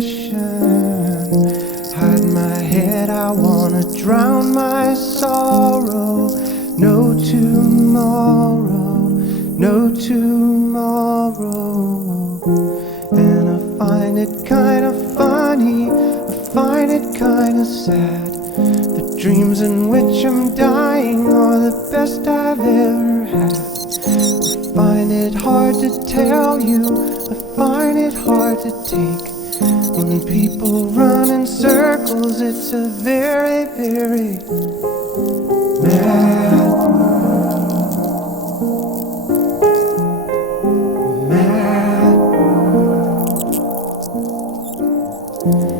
depression. Hide my head, I wanna drown my sorrow. No tomorrow, no tomorrow. And I find it kinda funny, I find it kinda sad. The dreams in which I'm dying are the best I've ever had. I find it hard to tell you, I find it hard to take. When people run in circles, it's a very, very mad world. Mad world.